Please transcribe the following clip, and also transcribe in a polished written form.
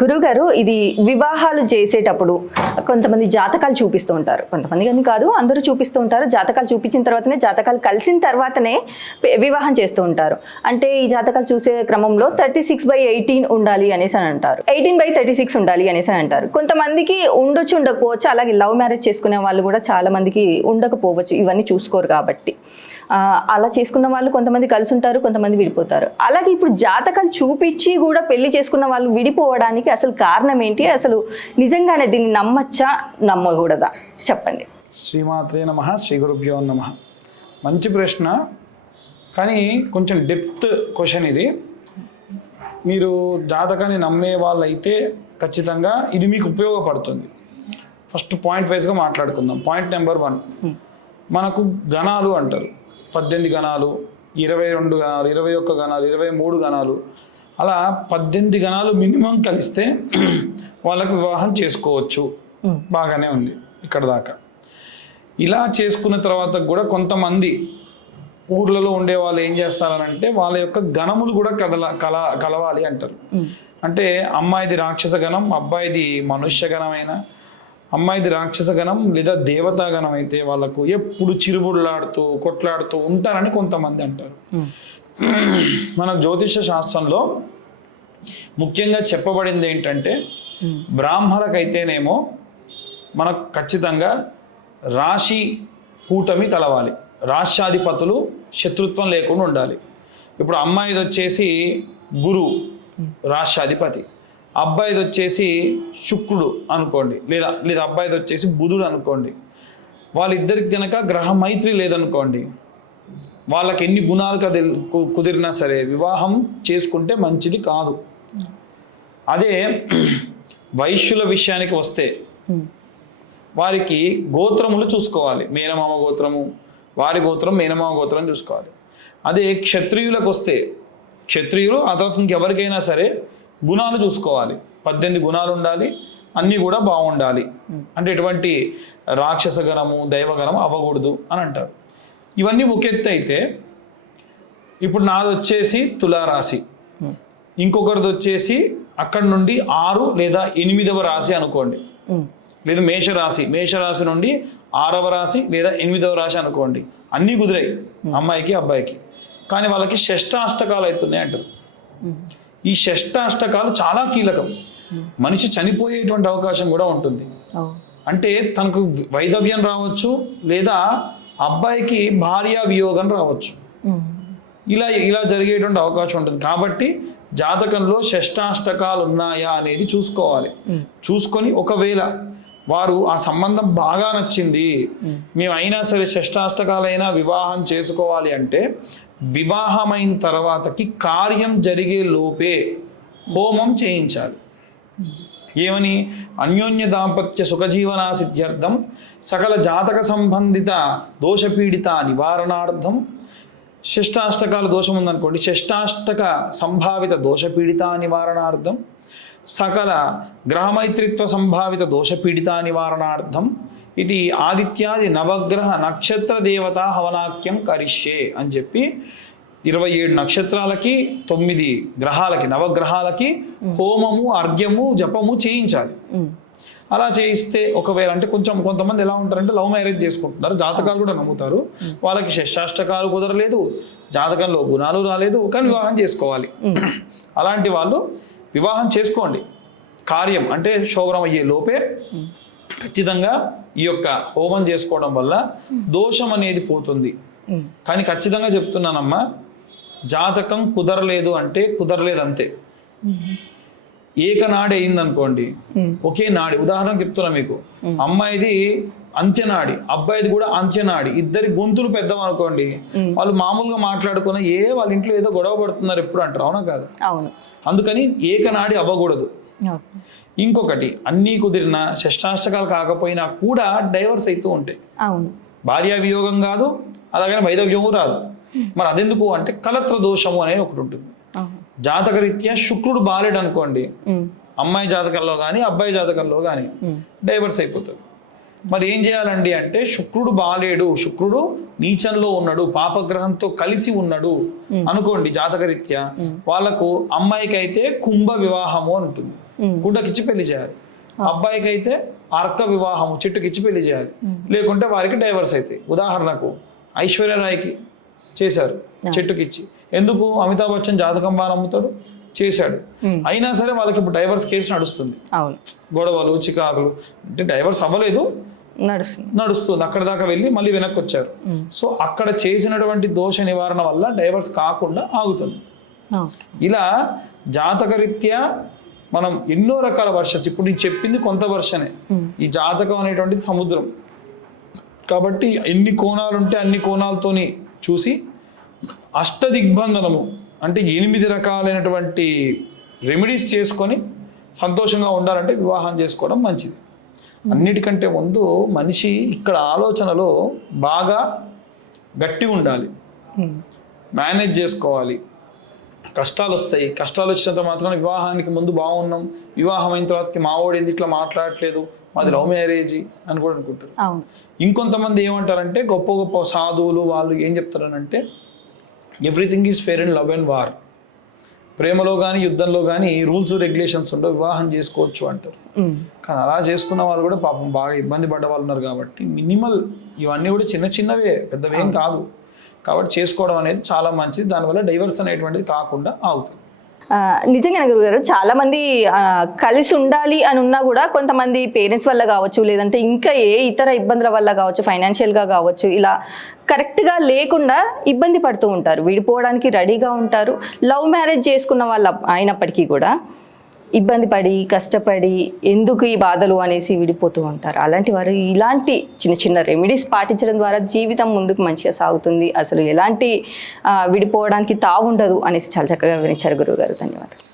గురువుగారు, ఇది వివాహాలు చేసేటప్పుడు కొంతమంది జాతకాలు చూపిస్తూ ఉంటారు. కొంతమంది అని కాదు, అందరూ చూపిస్తూ ఉంటారు. జాతకాలు చూపించిన తర్వాతనే, జాతకాలు కలిసిన తర్వాతనే వివాహం చేస్తూ ఉంటారు. అంటే ఈ జాతకాలు చూసే క్రమంలో 36/18 ఉండాలి అనేసి అని అంటారు, 18/36 ఉండాలి అనేసి అని అంటారు. కొంతమందికి ఉండొచ్చు, ఉండకపోవచ్చు. అలాగే లవ్ మ్యారేజ్ చేసుకునే వాళ్ళు కూడా చాలా మందికి ఉండకపోవచ్చు, ఇవన్నీ చూసుకోరు కాబట్టి. అలా చేసుకున్న వాళ్ళు కొంతమంది కలిసి ఉంటారు, కొంతమంది విడిపోతారు. అలాగే ఇప్పుడు జాతకాలు చూపించి కూడా పెళ్లి చేసుకున్న వాళ్ళు విడిపోవడానికి అసలు కారణం ఏంటి? అసలు నిజంగానే దీన్ని నమ్మచ్చా, నమ్మకూడదా? చెప్పండి. శ్రీమాత్రే నమః, శ్రీ గురుభ్యో నమః. మంచి ప్రశ్న, కానీ కొంచెం డెప్త్ క్వశ్చన్ ఇది. మీరు జాతకాన్ని నమ్మే వాళ్ళైతే ఖచ్చితంగా ఇది మీకు ఉపయోగపడుతుంది. ఫస్ట్ పాయింట్ వైజ్గా మాట్లాడుకుందాం. పాయింట్ నెంబర్ 1, మనకు గణాలు అంటారు. 18 గణాలు, 22 గణాలు, 21 గణాలు, 23 గణాలు, అలా 18 గణాలు మినిమం కలిస్తే వాళ్ళకు వివాహం చేసుకోవచ్చు. బాగానే ఉంది ఇక్కడ దాకా. ఇలా చేసుకున్న తర్వాత కూడా కొంతమంది ఊర్లలో ఉండే వాళ్ళు ఏం చేస్తారనంటే వాళ్ళ యొక్క గణములు కూడా కలవాలి అంటారు. అంటే అమ్మాయిది రాక్షస గణం, అబ్బాయిది మనుష్య గణమైన, అమ్మాయిది రాక్షస గణం లేదా దేవతా గణం అయితే వాళ్ళకు ఎప్పుడు చిరుబుళ్ళాడుతూ కొట్లాడుతూ ఉంటారని కొంతమంది అంటారు. మన జ్యోతిష శాస్త్రంలో ముఖ్యంగా చెప్పబడింది ఏంటంటే, బ్రాహ్మణులకైతేనేమో మనకు ఖచ్చితంగా రాశి కూటమి కలవాలి, రాష్ట్రాధిపతులు శత్రుత్వం లేకుండా ఉండాలి. ఇప్పుడు అమ్మాయిది వచ్చేసి గురు రాష్ట్రాధిపతి, అబ్బాయిది వచ్చేసి శుక్రుడు అనుకోండి, లేదా అబ్బాయిది వచ్చేసి బుధుడు అనుకోండి. వాళ్ళిద్దరికి కనుక గ్రహ మైత్రి లేదనుకోండి, వాళ్ళకి ఎన్ని గుణాలు కుదిరినా సరే వివాహం చేసుకుంటే మంచిది కాదు. అదే వైశ్యుల విషయానికి వస్తే వారికి గోత్రములు చూసుకోవాలి. మేనమామ గోత్రము, వారి గోత్రం మేనమామ గోత్రం చూసుకోవాలి. అదే క్షత్రియులకు వస్తే, క్షత్రియులు ఆ తర్వాత ఇంకెవరికైనా సరే గుణాలు చూసుకోవాలి. 18 గుణాలు ఉండాలి, అన్నీ కూడా బాగుండాలి. అంటే ఎటువంటి రాక్షస గణము దైవగణము అవ్వకూడదు అని అంటారు. ఇవన్నీ ఒక ఎత్తు అయితే, ఇప్పుడు నాది వచ్చేసి తులారాశి, ఇంకొకరిది వచ్చేసి అక్కడి నుండి 6 లేదా 8వ రాశి అనుకోండి, లేదా మేషరాశి నుండి 6వ రాశి లేదా 8వ రాశి అనుకోండి. అన్నీ కుదిరాయి అమ్మాయికి అబ్బాయికి, కానీ వాళ్ళకి షష్టాష్టకాలు అవుతున్నాయి అంటారు. ఈ షష్టాష్టకాలు చాలా కీలకం. మనిషి చనిపోయేటువంటి అవకాశం కూడా ఉంటుంది. అంటే తనకు వైధవ్యం రావచ్చు, లేదా అబ్బాయికి భార్య వియోగం రావచ్చు. ఇలా జరిగేటువంటి అవకాశం ఉంటుంది. కాబట్టి జాతకంలో షష్టాష్టకాలు ఉన్నాయా అనేది చూసుకోవాలి. చూసుకొని ఒకవేళ వారు ఆ సంబంధం బాగా నచ్చింది, మేము అయినా సరే షష్టాష్టకాలైనా వివాహం చేసుకోవాలి అంటే, వివాహమైన తర్వాతకి కార్యం జరిగే లోపే హోమం చేయించాలి. ఏమని? అన్యోన్య దాంపత్య సుఖజీవనా సిద్ధ్యర్థం, సకల జాతక సంబంధిత దోషపీడిత నివారణార్థం. షష్టాష్టకాల దోషం ఉందనుకోండి, షష్టాష్టక సంభావిత దోషపీడిత నివారణార్థం, సకల గ్రహమైత్రిత్వ సంభావిత దోషపీడిత నివారణార్థం ఇది ఆదిత్యాది నవగ్రహ నక్షత్ర దేవత హవనాక్యం కరిష్యే అని చెప్పి 27 నక్షత్రాలకి 9 గ్రహాలకి నవగ్రహాలకి హోమము అర్ఘ్యము జపము చేయించాలి. అలా చేయిస్తే ఒకవేళ అంటే కొంతమంది ఎలా ఉంటారంటే లవ్ మ్యారేజ్ చేసుకుంటున్నారు, జాతకాలు కూడా నమ్ముతారు, వాళ్ళకి షష్టాష్టకాలు కుదరలేదు, జాతకంలో గుణాలు రాలేదు, కానీ వివాహం చేసుకోవాలి. అలాంటి వాళ్ళు వివాహం చేసుకోండి. కార్యం అంటే శోభనం అయ్యే లోపే ఖచ్చితంగా ఈ యొక్క హోమం చేసుకోవడం వల్ల దోషం అనేది పోతుంది. కానీ ఖచ్చితంగా చెప్తున్నానమ్మా, జాతకం కుదరలేదు అంటే కుదరలేదు అంతే. ఏకనాడి అయిందనుకోండి, ఒకే నాడి. ఉదాహరణకు చెప్తున్నా మీకు, అమ్మాయిది అంత్యనాడి, అబ్బాయిది కూడా అంత్యనాడి, ఇద్దరి గొంతులు పెద్దమనుకోండి, వాళ్ళు మామూలుగా మాట్లాడుకుని వాళ్ళ ఇంట్లో ఏదో గొడవ పడుతున్నారు ఎప్పుడు అంటారు, అవునా కాదు? అందుకని ఏకనాడి అవ్వకూడదు. ఇంకొకటి, అన్నీ కుదిరిన షష్టాష్టకాలు కాకపోయినా కూడా డైవర్స్ అవుతూ ఉంటాయి. భార్య వియోగం కాదు, అలాగనే వైధవ్యము రాదు. మరి అదెందుకు అంటే కలత్ర దోషము అనేది ఒకటి ఉంటుంది. జాతకరీత్యా శుక్రుడు బాలేడు అనుకోండి, అమ్మాయి జాతకంలో కానీ అబ్బాయి జాతకంలో కానీ డైవర్స్ అయిపోతుంది. మరి ఏం చేయాలండి అంటే, శుక్రుడు బాలేడు, శుక్రుడు నీచంలో ఉన్నాడు, పాపగ్రహంతో కలిసి ఉన్నాడు అనుకోండి జాతకరీత్యా, వాళ్ళకు అమ్మాయికి అయితే కుంభ వివాహము ఉంటుంది. కుండకిచ్చి పెళ్లి చేయాలి. అబ్బాయికి అయితే అర్క వివాహము చెట్టుకిచ్చి పెళ్లి చేయాలి, లేకుంటే వారికి డైవర్స్ అవుతాయి. ఉదాహరణకు ఐశ్వర్యరాయ్కి చేశారు చెట్టుకిచ్చి. ఎందుకు? అమితాబ్ బచ్చన్ జాతకం బాగా నమ్ముతాడు, చేశాడు. అయినా సరే వాళ్ళకి ఇప్పుడు డైవర్స్ కేసు నడుస్తుంది. అవును, గొడవలు చికాకులు, అంటే డైవర్స్ అవ్వలేదు, నడుస్తుంది. అక్కడ దాకా వెళ్ళి మళ్ళీ వెనక్కి వచ్చారు. సో అక్కడ చేసినటువంటి దోష నివారణ వల్ల డైవర్స్ కాకుండా ఆగుతుంది. ఇలా జాతకరీత్యా మనం ఎన్నో రకాల వర్షన్స్, ఇప్పుడు నేను చెప్పింది కొంత వర్షనే. ఈ జాతకం అనేటువంటిది సముద్రం కాబట్టి ఎన్ని కోణాలు ఉంటే అన్ని కోణాలతోని చూసి అష్టదిగ్బంధనము అంటే 8 రకాలైనటువంటి రెమెడీస్ చేసుకొని సంతోషంగా ఉండాలంటే వివాహం చేసుకోవడం మంచిది. అన్నిటికంటే ముందు మనిషి ఇక్కడ ఆలోచనలో బాగా గట్టిగా ఉండాలి, మేనేజ్ చేసుకోవాలి. కష్టాలు వస్తాయి, కష్టాలు వచ్చినంత మాత్రం వివాహానికి ముందు బాగున్నాం, వివాహం అయిన తర్వాతకి మావోడింది ఇట్లా మాట్లాడట్లేదు, మాది లవ్ మ్యారేజ్ అని కూడా అనుకుంటారు. ఇంకొంతమంది ఏమంటారంటే గొప్ప గొప్ప సాధువులు వాళ్ళు ఏం చెప్తారనంటే everything is fair in love and war. ప్రేమలో కానీ యుద్ధంలో కానీ రూల్స్ రెగ్యులేషన్స్ ఉండవు, వివాహం చేసుకోవచ్చు అంటారు. కానీ అలా చేసుకున్న వాళ్ళు కూడా పాపం బాగా ఇబ్బంది పడ్డ వాళ్ళు ఉన్నారు. కాబట్టి మినిమల్ ఇవన్నీ కూడా చిన్న చిన్నవే, పెద్దవేం కాదు. కాబట్టి చేసుకోవడం అనేది చాలా మంచిది. దానివల్ల డైవర్స్ అనేటువంటిది కాకుండా ఆగుతుంది. నిజంగా గురుగారు, చాలా మంది కలిసి ఉండాలి అని ఉన్నా కూడా కొంతమంది పేరెంట్స్ వల్ల కావచ్చు, లేదంటే ఇంకా ఏ ఇతర ఇబ్బందుల వల్ల కావచ్చు, ఫైనాన్షియల్గా కావచ్చు, ఇలా కరెక్ట్గా లేకుండా ఇబ్బంది పడుతూ ఉంటారు, విడిపోవడానికి రెడీగా ఉంటారు. లవ్ మ్యారేజ్ చేసుకున్న వాళ్ళు అయినప్పటికీ కూడా ఇబ్బంది పడి కష్టపడి ఎందుకు ఈ బాధలు అనేసి విడిపోతూ ఉంటారు. అలాంటి వారు ఇలాంటి చిన్న చిన్న రెమెడీస్ పాటించడం ద్వారా జీవితం ముందుకు మంచిగా సాగుతుంది, అసలు ఎలాంటి విడిపోవడానికి తావు ఉండదు అనేసి చాలా చక్కగా వివరించారు గురువుగారు. ధన్యవాదాలు.